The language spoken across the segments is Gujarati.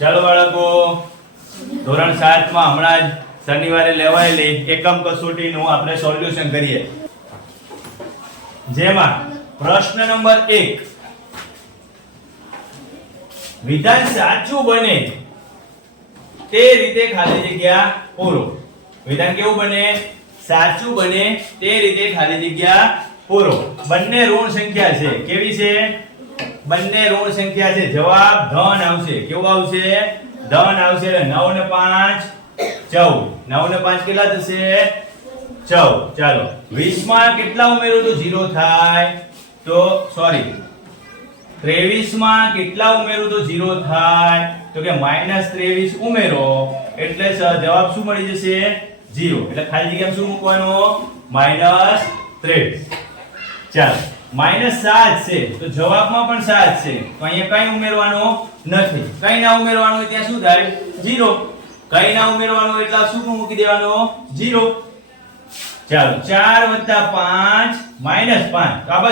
ચાલો બાળકો, ધોરણ સાતમાં હમણાં જ શનિવારે લેવાયેલી એકમ કસોટીનું આપણે સોલ્યુશન કરીએ. જેમાં પ્રશ્ન નંબર એક, વિધાન સાચું બને તે રીતે ખાલી જગ્યા પૂરો. વિધાન કેવું બને? સાચું બને તે રીતે ખાલી જગ્યા પૂરો. બંને ઋણ સંખ્યા છે. કેવી છે? બંને ઋણ સંખ્યા છે. જવાબ ધન આવશે. કેવું આવશે? ધન આવશે. 9 ને 5 14 9 ને પાંચ કેટલા થશે? ચૌદ. ચાલો. વીસમાં કેટલા ઉમેરો તો? ઝીરો થાય. તો સોરી 23 માં કેટલા ઉમેરો તો? ઝીરો થાય. તો કે -23 ઉમેરો. એટલે જવાબ શું મળી જશે? જીરો એટલે ખાલી જગ્યામાં શું મૂકવાનો? -23 ચાલો. માઇનસ સાત કઈ ઉમેરવાનો કઈ ના ઉમેરવાનું કઈ ના ઉમેરવાનું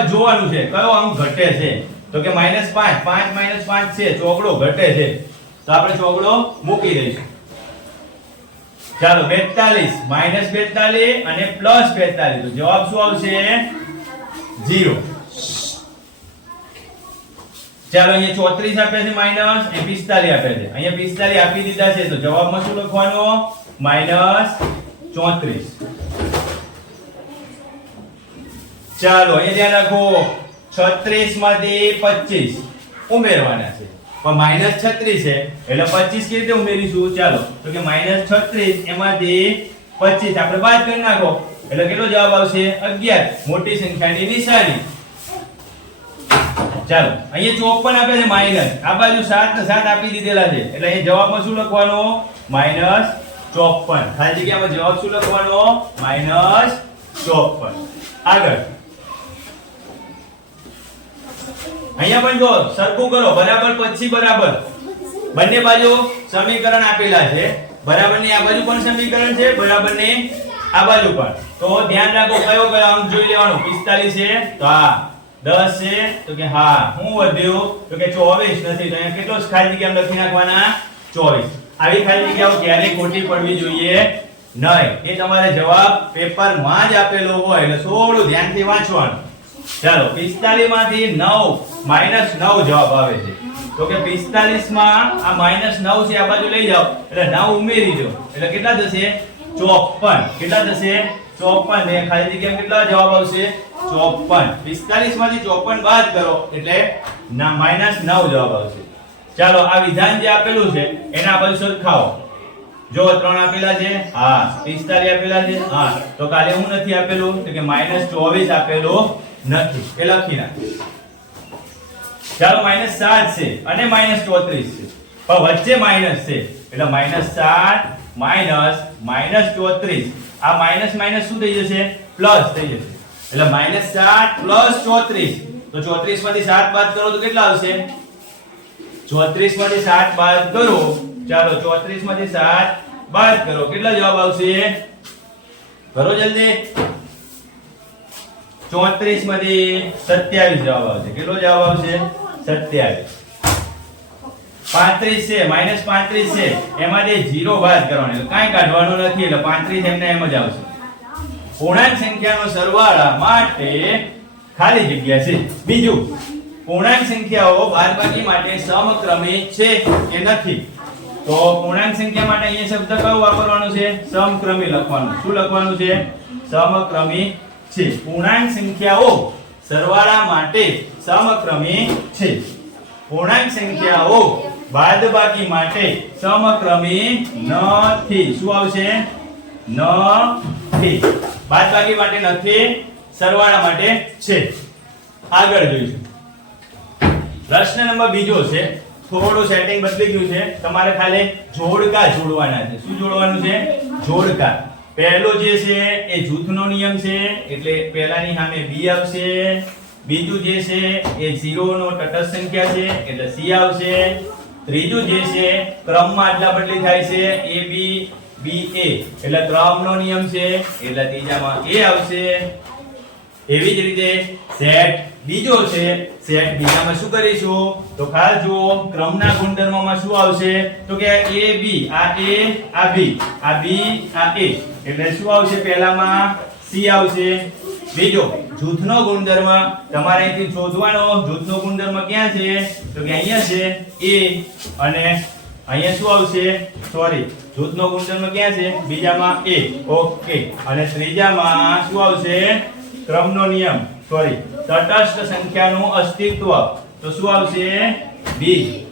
જોવાનું છે. કયો અંક ઘટે છે? તો કે માઇનસ પાંચ. પાંચ માઇનસ પાંચ છે. ચોકડો ઘટે છે. તો આપણે ચોકડો મૂકી દઈશું. ચાલો, બેતાલીસ. માઇનસ બેતાલીસ અને પ્લસ બેતાલીસ. જવાબ શું આવશે? જીરો ચાલો અહીંયા ચોત્રીસ આપે છે માઇનસ એ પિસ્તાલીસ આપે છે. અહીંયા પિસ્તાલીસ આપી દીધા છે, તો જવાબમાં શું લખવાનો? માઇનસ ચોત્રીસ. ચાલો, અહીંયા ધ્યાન રાખો. છત્રીસમાંથી પચીસ ઉમેરવાના છે. પણ માઇનસ છત્રીસ છે, એટલે પચીસ કેવી રીતે ઉમેરીશું? ચાલો, તો કે માઇનસ છત્રીસ એમાંથી પચીસ. આપણે બાદ કરી નાખો. એટલે કેટલો જવાબ આવશે? અગિયાર. મોટી સંખ્યાની નિશાની. ચાલો, અહીંયા ચોપન આપે છે માઇનસ આ બાજુ સાત ને સાત આપી દીધેલા છે. એટલે અહીં જવાબમાં શું લખવાનો? માઇનસ ચોપન. ખાલી જગ્યામાં જવાબ શું લખવાનો? માઇનસ ચોપન. આગળ. અહીંયા પણ જો, સરખું કરો. બરાબર પછી બરાબર. બંને બાજુ સમીકરણ આપેલા છે. બરાબરની આ બાજુ પણ સમીકરણ છે બરાબર ને આ બાજુ પણ. તો ધ્યાન રાખો, કયો કયો અંક જોઈ લેવાનો? 45 છે, તો હા. 10 છે, તો કે હા. હું વધ્યો, તો કે 24 નથી. તો અહીંયા કેટલો ખાલી જગ્યા લખી નાખવાના? 24 આવી ખાલી જગ્યાઓ ક્યારેય ખોટી પડવી જોઈએ નહીં. એ તમારે જવાબ પેપરમાં જ આપેલો હોય, એટલે થોડું ધ્યાનથી વાંચવાનું. ચાલો 45 માંથી 9 માઇનસ 9 જવાબ આવે છે. તો કે 45 માં આ માઇનસ 9 છે, આ બાજુ લઈ જાઓ. એટલે 9 ઉમેરી દો. એટલે કેટલા થશે? 54 કેટલા થશે? 54 ને ખાલી જગ્યા કેટલા જવાબ આવશે? 54 45 માંથી 54 બાદ કરો, એટલે ના માઇનસ 9 જવાબ આવશે. ચાલો, આ વિધાન જે આપેલું છે, એના પર સરખાવો જો ત્રણ આપેલા છે, હા 45 આપેલા છે, હા, તો કાલે હું નથી આપેલું, તો કે -24 આપેલો નથી. એ લખી નાખ ચાલો -7 છે, અને -34 છે. પણ વચ્ચે માઇનસ છે, એટલે -7 માઇનસ -34 આ માઇનસ માઇનસ શું થઈ જશે? પ્લસ થઈ જશે. એટલે -7 પ્લસ 34 તો 34 માંથી સાત બાદ કરો તો કેટલા આવશે? 34 માંથી સાત બાદ કરો. ચાલો 34 માંથી સાત બાદ કરો. કેટલા જવાબ આવશે? કરો જલ્દી. 34 માંથી 27 જવાબ આવશે. કેટલો જવાબ આવશે? 27 35 છે માઇનસ 35 છે એમાંથી 0 બાદ કરવાનો, એટલે કાંઈ કાઢવાનું નથી, એટલે 35 એમને એમ જ આવશે. પૂર્ણાંક સંખ્યાનો સરવાળા માટે ખાલી જગ્યા છે. બીજું, પૂર્ણાંક સંખ્યાઓ બાદબાકી માટે સમક્રમિક છે કે નથી? તો પૂર્ણાંક સંખ્યા માટે અહીંયા શબ્દ કયો વાપરવાનો છે? સમક્રમી લખવાનું. શું લખવાનું છે? સમક્રમી છે. પૂર્ણાંક સંખ્યાઓ સરવાળા માટે સમક્રમી છે. પૂર્ણાંક સંખ્યાઓ બાદબાકી માટે સમક્રમી નથી. શું આવશે? નથી. બાદબાકી માટે નથી, સરવાળા માટે છે. આગળ જોઈશું. પ્રશ્ન નંબર બીજો છે. થોડું સેટિંગ બદલી ગયું છે. તમારે ખાલી જોડકા જોડવાના છે. શું જોડવાનું છે? જોડકા. પહેલો જે છે એ જૂથનો નિયમ છે, એટલે પહેલાની સામે b આવશે. બીજું જે છે એ 0 નો તટસ્થ સંખ્યા છે, એટલે c આવશે. ત્રીજું જે છે, ક્રમમાં આટલા બદલી થાય છે, એ, બી બી, એ. એટલે ક્રમનો નિયમ છે, એટલે ત્રીજામાં એ આવશે. એવી જ રીતે સેટ બીજો છે, સેટ બીજામાં શું કરીશું? તો ખાસ જુઓ, ક્રમના ગુણધર્મોમાં શું આવશે? તો કે એ, બી, આ એ, આ બી આ બી, આ એ. એટલે શું આવશે? પહેલામાં સી આવશે. બીજો જૂથનો ગુણધર્મ તમારે અહીંથી શોધવાનો. જૂથનો ગુણધર્મ ક્યાં છે? તો કે અહીંયા છે, એ અને અહીંયા શું આવશે? સોરી જૂથનો ગુણધર્મ ક્યાં છે? બીજામાં એ. ઓકે. અને ત્રીજામાં શું આવશે? ક્રમનો નિયમ. સોરી તટસ્થ સંખ્યાનું અસ્તિત્વ. તો શું આવશે? બી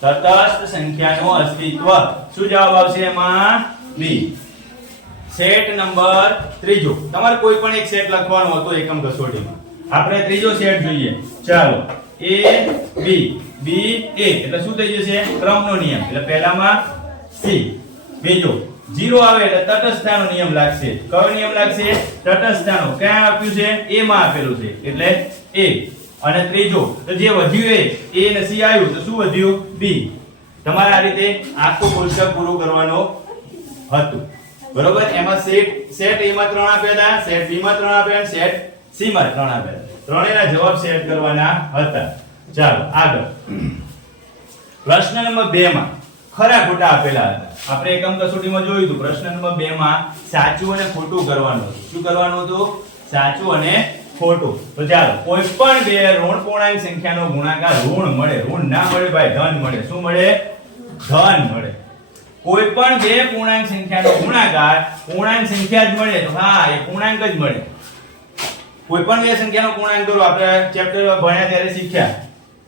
તટસ્થ સંખ્યાનું અસ્તિત્વ. શું જવાબ આવશે એમાં? B. સેટ નંબર ત્રીજો. તમારે કોઈ પણ એક સેટ લખવાનો હતો એકમ કસોટીમાં. આપણે ત્રીજો સેટ જોઈએ. ચાલો. એ બી બી એ એટલે શું થઈ જશે? ક્રમનો નિયમ. એટલે પહેલામાં સી બીજો. જીરો આવે એટલે તટસ્થતાનો નિયમ લાગશે. કયો નિયમ લાગશે? તટસ્થતાનો. ક્યાં આપ્યું છે? એ માં આપેલું છે. એટલે એ અને ત્રીજો. તો જે વધ્યું એ એ ને સી આવ્યું, તો શું વધ્યું? બી તમારે આ રીતે આખું કોષ્ટક પૂરું કરવાનો હતું. બરોબર? એમાં સેટ સેટ એ માં ત્રણ હતા સેટ બી માં ત્રણ અને સેટ સી માં ત્રણ આપ્યા ત્રણેયના જવાબ સેટ કરવાના હતા. ચાલો, આગળ. પ્રશ્ન નંબર 2 માં ખરા ખોટા આપેલા હતા. આપણે એકમ કસોટીમાં જોયું હતું. પ્રશ્ન નંબર 2 માં સાચું અને ખોટું કરવાનું હતું. શું કરવાનું હતું? સાચું અને ખોટું. તો ચાલો, કોઈ પણ બે ઋણ પૂર્ણાંક સંખ્યાનો ગુણાકાર ઋણ મળે. ઋણ ના મળે ભાઈ, ધન મળે. શું મળે? ધન મળે. કોઈ પણ બે પૂર્ણાંક સંખ્યાનો ગુણાકાર, પૂર્ણાંક સંખ્યા જ મળે તો હા, એ પૂર્ણાંક જ મળે. કોઈ પણ બે સંખ્યાનો પૂર્ણાંક કરો, આપણે ચેપ્ટર ભણ્યા ત્યારે શીખ્યા.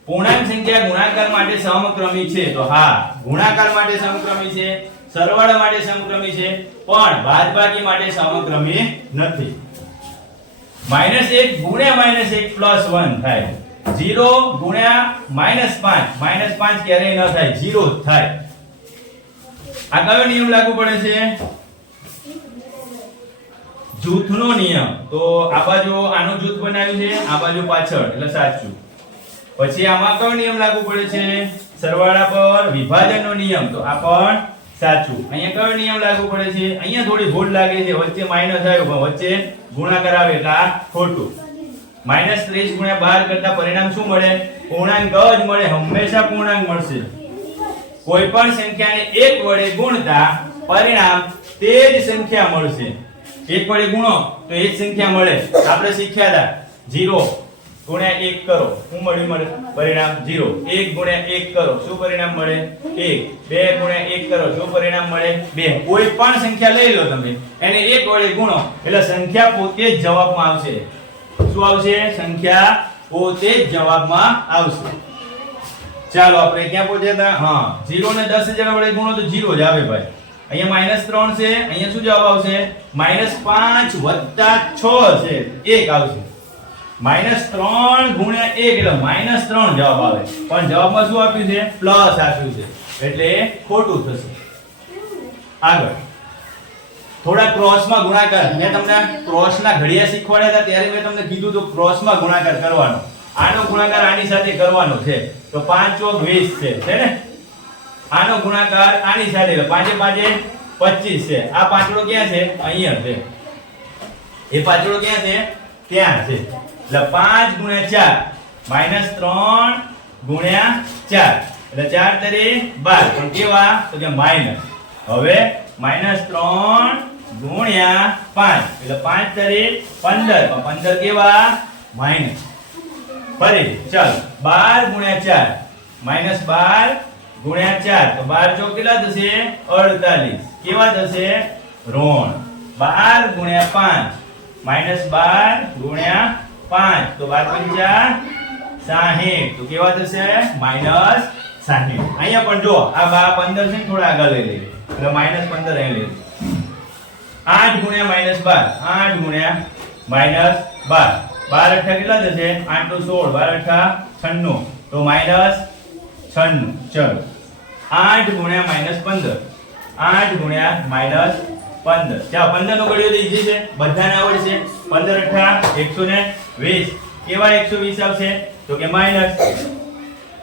પૂર્ણાંક સંખ્યા ગુણાકાર માટે સમક્રમી છે, તો હા, ગુણાકાર માટે સમક્રમી છે, સરવાળા માટે સમક્રમી છે, પણ બાદબાકી માટે સમક્રમી નથી. માઇનસ એક ગુણ્યા માઇનસ એક પ્લસ વન થાય. ઝીરો ગુણ્યા માઇનસ પાંચ માઇનસ પાંચ ક્યારેય ન થાય, ઝીરો થાય. આ કયો નિયમ લાગુ પડે છે? જૂથનો નિયમ. તો આ બાજુ આનું જૂથ બનાવ્યું છે, આ બાજુ પાછળ. એટલે સાચું. પછી આમાં કયો નિયમ લાગુ પડે છે? સરવાળા પર વિભાજનનો નિયમ. તો આ પણ સાચું. અહીંયા કયો નિયમ લાગુ પડે છે? અહીંયા થોડી ભૂલ લાગે છે. વચ્ચે માઇનસ આવ્યો, પણ વચ્ચે ગુણાકાર આવે એટલે આ ખોટું. માઇનસ ત્રીસ ગુણ્યા બાર કરતા પરિણામ શું મળે? પૂર્ણાંક જ મળે. હંમેશા પૂર્ણાંક મળશે. કોઈ પણ સંખ્યાને એક વડે ગુણતા પરિણામ તે જ સંખ્યા મળશે. એક વડે ગુણો તો એ જ સંખ્યા મળે. આપણે શીખ્યા હતા 0 ગુણ્યા 1 કરો. શું મળ્યું મળે? પરિણામ 0 1 ગુણ્યા 1 કરો. શું પરિણામ મળે? 1 2 ગુણ્યા 1 કરો. શું પરિણામ મળે? 2 કોઈ પણ સંખ્યા લઈ લો તમે. એને એક વડે ગુણો. એટલે સંખ્યા પોતે જ જવાબમાં આવશે. શું આવશે? સંખ્યા પોતે જ જવાબમાં આવશે. ચાલો આપણે ક્યાં પહોંચ્યા હતા? હા. જીરો ને દસ હજાર વડે ગુણો તો જીરો જ આવે ભાઈ. અહીંયા માઇનસ ત્રણ છે અહીંયા શું જવાબ આવશે? માઇનસ પાંચ વત્તા છ છે એક આવશે. માઇનસ ત્રણ ગુણ્યા એક એટલે માઇનસ ત્રણ જવાબ આવે. પણ જવાબમાં શું આપ્યું છે? પ્લસ આપ્યું છે. એટલે ખોટું થશે. આગળ. થોડા ક્રોસમાં ગુણાકાર. મેં તમને ક્રોસના ઘડિયા શીખવાડ્યા હતા ત્યારે મેં તમને કીધું તો ક્રોસમાં ગુણાકાર કરવાનો. આનો ગુણાકાર આની સાથે કરવાનો છે. તો પાંચ ચોક વીસ છે. છે ને? આનો ગુણાકાર આની સાથે પાંચે પાંચે 25 છે. આ પાંચડો ક્યાં છે? અહીંયા છે. એ પાંચડો ક્યાં છે? ત્યાં છે. એટલે પાંચ ગુણ્યા ચાર માઇનસ ત્રણ ગુણ્યા ચાર. એટલે ચાર તરી બાર. પણ કેવા? તો કે માઇનસ હવે માઇનસ ત્રણ ગુણ્યા પાંચ. એટલે પાંચ તરી 15 પણ 15 કેવા? માઇનસ ફરી, ચાલ. બાર ગુણ્યા ચાર. માઇનસ બાર ગુણ્યા ચાર. તો બાર ચોક કેટલા થશે? 48 કેવા થશે? ઋણ. બાર ગુણ્યા પાંચ. માઇનસ બાર ગુણ્યા પાંચ. તો બાર પંચા 60 તો કેવા થશે? માઇનસ સાહીઠ. અહીંયા પણ જો આ બા 15 છે થોડા આગળ લઈ લઈએ એટલે માઇનસ પંદર અહીં લઈ 8 ગુણ્યા માઇનસ બાર. આઠ ગુણ્યા માઇનસ 12 બાર અઠા કેટલા થશે? આઠ સોળ. બાર અઠા છન્નું. તો માઇનસ છન્નું. ચલો. આઠ ગુણ્યા માઇનસ પંદર. આઠ ગુણ્યા માઇનસ પંદર. ચાલ પંદર નો તો ઈઝી છે. બધાને આવડશે. પંદર અઠા એકસો ને વીસ. કેવા એકસો વીસ આવશે? તો કે માઇનસ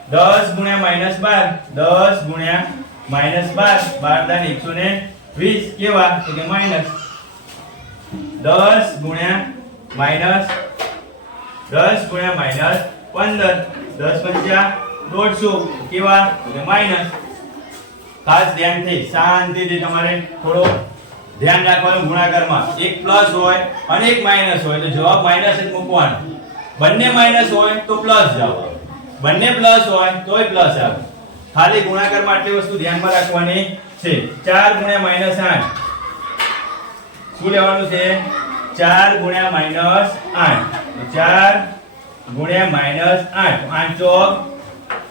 દસ ગુણ્યા માઇનસ બાર. દસ ગુણ્યા માઇનસ બાર. બાર દાન એકસો ને વીસ. કેવા? તો કે માઇનસ દસ ગુણ્યા માઇનસ દસ ગુણ્યા માઇનસ પંદર. દસ પંચા દોઢસો. કેવા? માઇનસ. ખાસ ધ્યાનથી, શાંતિથી તમારે થોડો ધ્યાન રાખવાનું ગુણાકારમાં. એક પ્લસ હોય અને એક માઇનસ હોય, તો જવાબ માઇનસ જ મૂકવાનો. બંને માઇનસ હોય તો પ્લસ જવાબ બંને પ્લસ હોય તોય પ્લસ આવે. ખાલી ગુણાકારમાં આટલી વસ્તુ ધ્યાનમાં રાખવાની છે. ચાર ગુણ્યા માઇનસ આઠ. શું લેવાનું છે? ચાર ગુણ્યા માઇનસ આઠ. ચાર ગુણ્યા માઇનસ આઠ. આઠ ચોક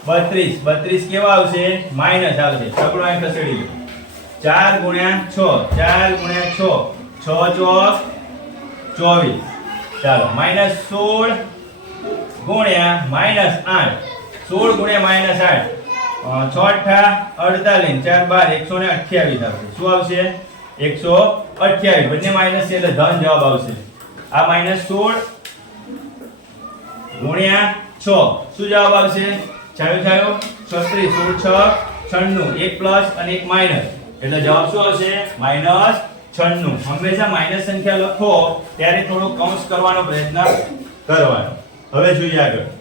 બત્રીસ. બત્રીસ કેવા આવશે? માઇનસ આવશે. સગડો અહીં ખસેડી દો. ચાર ગુણ્યા છ. ચાર ગુણ્યા છ. છ ચોક ચોવીસ. ચાલો માઇનસ સોળ ગુણ્યા માઇનસ આઠ. સોળ ગુણ્યા માઇનસ આઠ. છ અઠ્ઠા અડતાલીસ. ચાર બાર. એકસો ને અઠ્યાવીસ આવશે. શું આવશે? એકસો અઠ્યાવીસ. બંને માઇનસ એટલે ધન જવાબ આવશે. આ માઇનસ સોળ ગુણ્યા છ. શું જવાબ આવશે? છાયો છાયો. છત્રીસ, સોળ, છ, છન્નું. એક પ્લસ અને એક માઇનસ એટલે જવાબ શું આવશે? માઇનસ છન્નું. હંમેશા માઇનસ સંખ્યા લખો, ત્યારે થોડો કૌંસ કરવાનો પ્રયત્ન કરવાનો. હવે જોઈએ આગળ.